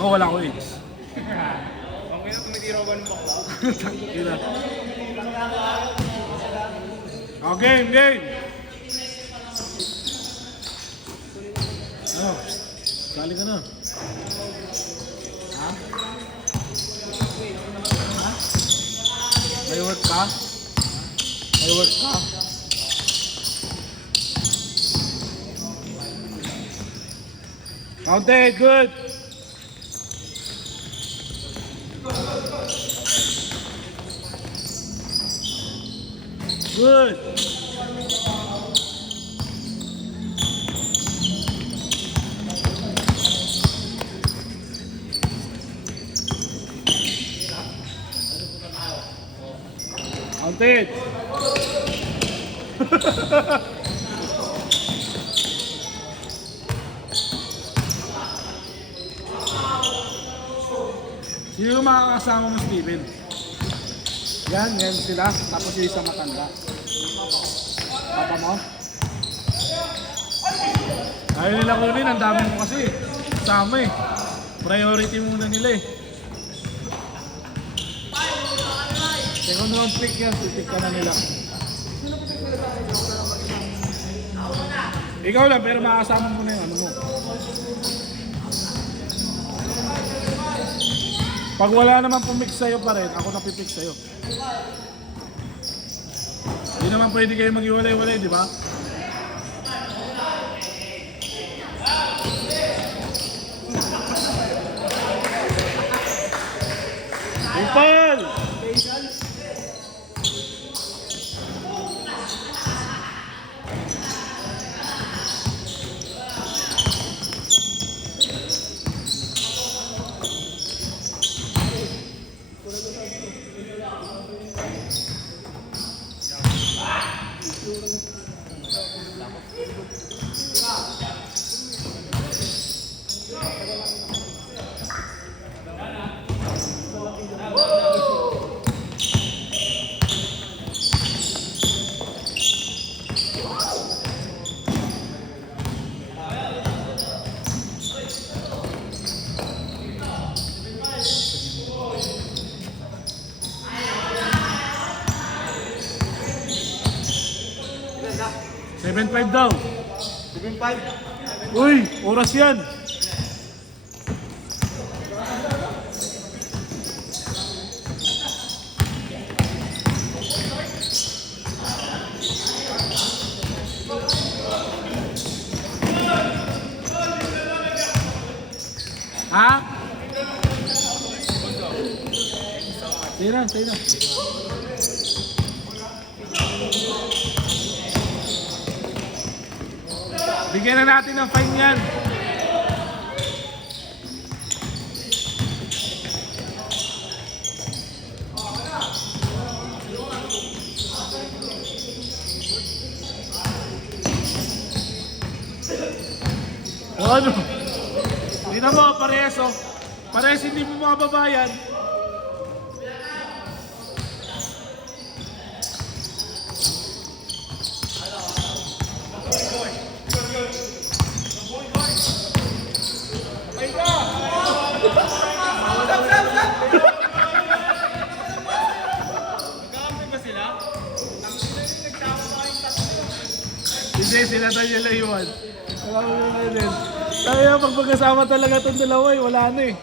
Ako wala ko age. Okay na, tumitira ko ba ng bakla? Tangina. Oh, game, game! Ano? Sali ka na. Ha? Ha? May work ka? May work ka? Counted, good! Good! Counted! Sino yung makakasama mo, Steven? Yan sila. Tapos yung isang matanda. Papa mo? Ayaw nila kunin. Ang dami mo kasi. Kasama eh. Priority muna nila eh. Second round pick yan. Pick ka na nila. Ikaw lang, pero makakasama mo na yung ano mo. Pag wala naman pumix sa'yo pa rin, ako napipick sa'yo. Hindi naman pwede kayo mag-iwalay-walay, di ba? Ipal! 7-5 daw. 7-5. Uy, oras yan. Ha? Sige na, sige na. Bigyan na natin ng fine yan. O ano? Tingnan mo, parehas oh. Parehas hindi mo makababayan. Hindi, sila tayo nila iwan. Wala mo na din. Kaya pag magkasama talaga itong dalawa eh, wala na eh.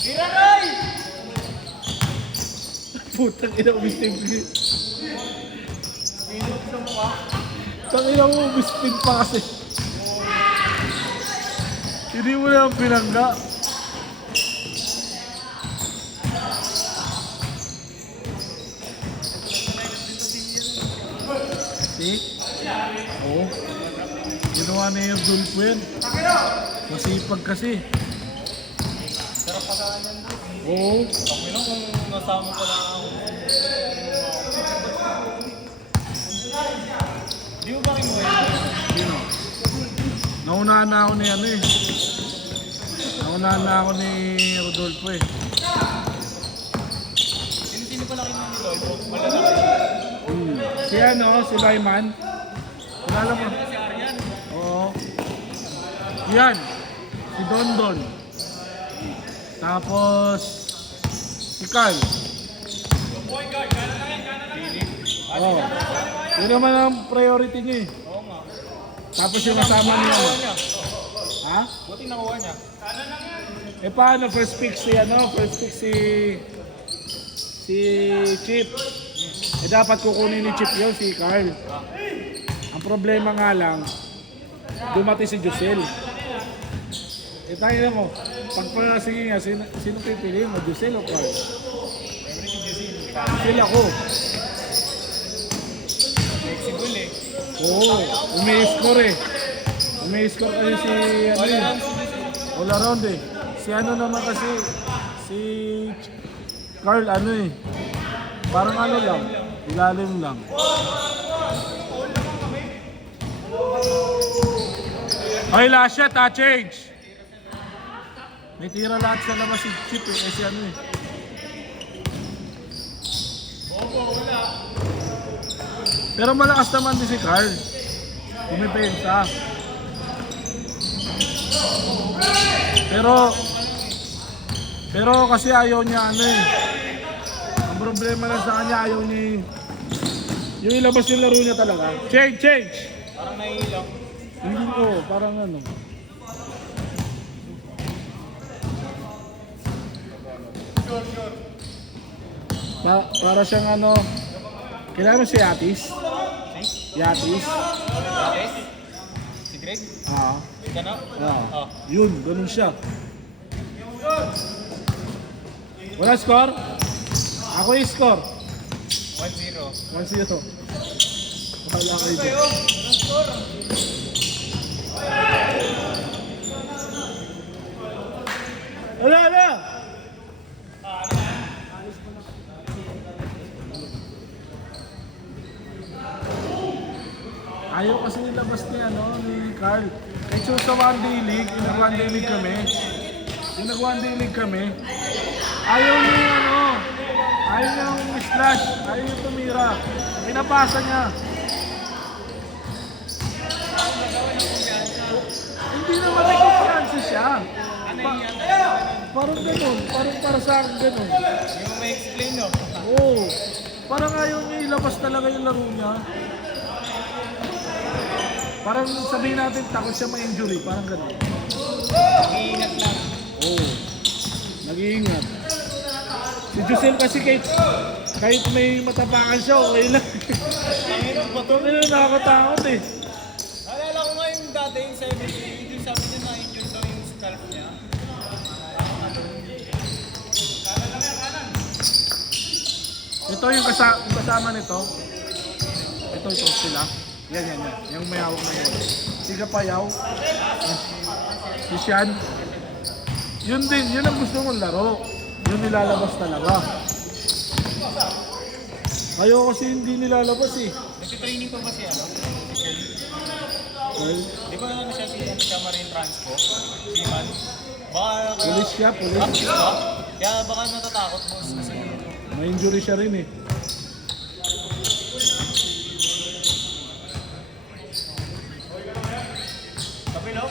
Tira, Roy! Putang ina, umispin pa. Pinot sa mukha. Tang ina mo, umispin pa kasi. Hindi mo na ang pinangga. See? Oo. Ginawa na yung Dulpo yan. Masipag kasi. Sarap pa sa kanan. Oo. Okay lang kung nasama ko lang ako. Di mo ba rin mo yun? Sino? Naunahan na ako ni ano eh. Naunahan na ako ni Rodolfo eh. Sino pala kayo ni Lloyd? Malalaki. Si ano, si Lyman. Kilala mo? Si Arian. Oo. Yan. si Dondon. Tapos, si Carl. Oh. Yun naman ang priority niya eh. Oo nga. Tapos yung kasama niya. Nakuha niya. Ha? Buti nakuha niya. Eh paano first pick si first pick si Chip. Eh dapat kukunin ni Chip yun, si Carl. Ang problema nga lang, dumati si Josel. Eh tayo na mo, sige nga, sino pipiliin mo, Josel o Carl? Josel ako. Flexible eh. Oo, umi-score eh. Umi-score kasi si all around eh. Si naman kasi, si Carl parang lang, ilalim lang. Okay, last shot change. May tira lahat sa labas si Chip eh, si Pero malakas naman din si Carl. Pumipensa. Pero kasi ayaw niya Ang problema lang sa kanya, ayaw niya yung ilabas yung laro niya talaga. Change! Parang nahihilak. Hindi ko, parang para siyang kailangan mo si Yatis? Yatis? Yes? Si Greg? Ika na? Yun, ganun siya. Wala score? Ako yung score. 1-0. 1-0. Wala kayo dyan. Wala! Ayaw kasi nilabas ni Carl. Kahit sa one day league, yung nag-one day league kami, ayaw niya ayaw niya yung slash, ayaw niya tumira. Pinapasa niya. Hindi naman nagkukuransi siya. Parang ganun, parang para sa akin ganun. Hindi mo ma-explain no? Oo. Parang ayaw niya ilabas talaga yung laro niya. Parang sabihin natin takot siya ma-injury, parang gano'n. Nag-iingat lang. Oo. Nag-iingat. Si Josel kasi kahit may matapakan siya, okay lang. Panginoon ba ito? Nakakatakot eh. Alala ko nga yung dati yung 7-3, yung sabi niya na-injure daw yung scalp niya. Ito yung kasama nito. Ito sila. Yan. Yung may hawak na yun. Si Gapayaw. Si Sian. Yun din, yun ang gusto mong laro. Yun nilalabas talaga. Ayaw kasi hindi nilalabas eh. Nagtitraining pa ba siya, Well, Di ba siya Marine Transpo? Seaman? Baka... pulis siya, pulis. Practice ba? Kaya baka natatakot boss kasi... May injury siya rin eh. Kapilo?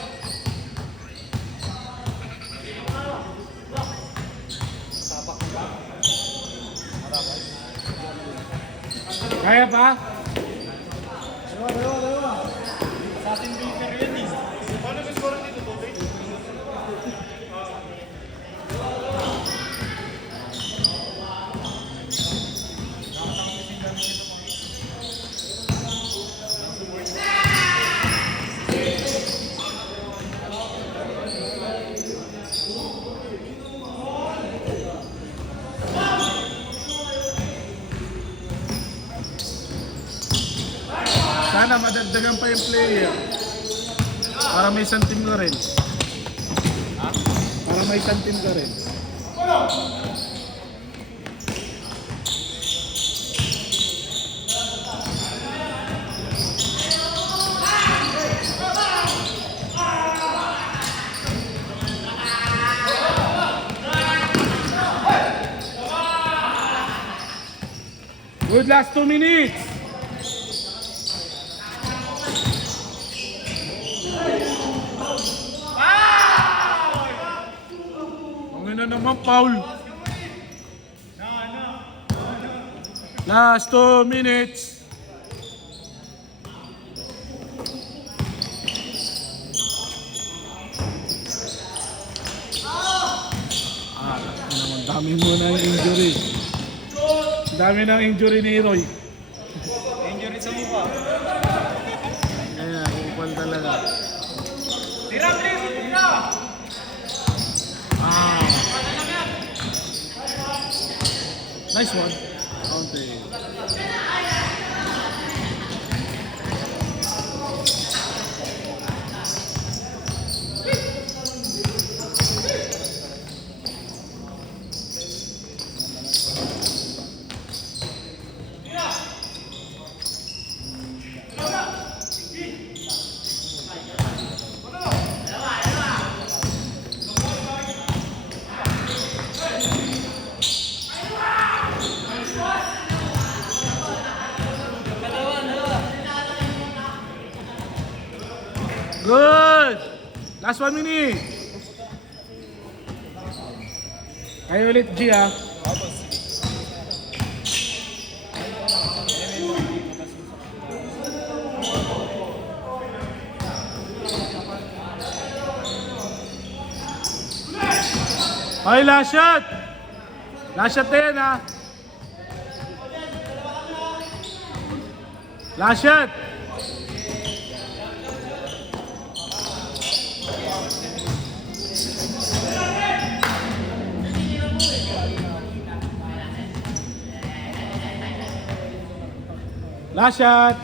Kaya pa? Sa atin baker yun eh. Paano ba score dito, Toby? Sana madagdagan pa yung player. Para may isang team ka rin. Ha? Para may isang team ka rin. Good, last 2 minutes. naman, foul. Last 2 minutes. Dami muna yung injury. Dami ng injury ni Roy. Injury sa mukha. Ayan, upal talaga. Tira, please! Tira! Ah. Nice one. Counting. Good! Last 1 minute. Kayo ulit, G, ha? Okay, last shot! Last shot na yan, ha? Last shot! Last shot!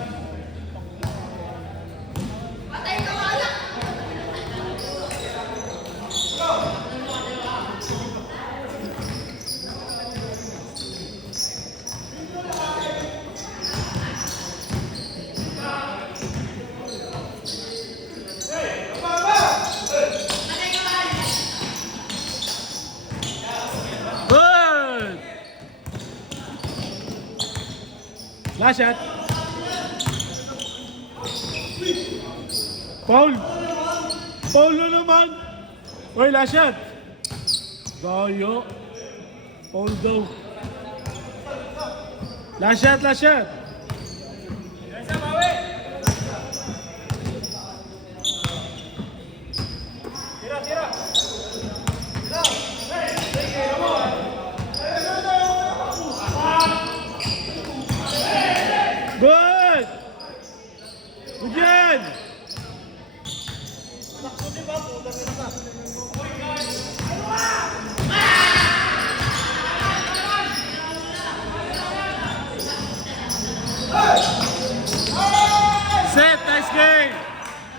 Good! Last shot! Foul! Foul na naman! Uy, last shot! Dayo! Foul daw. Last shot, last shot! Good! Good yan!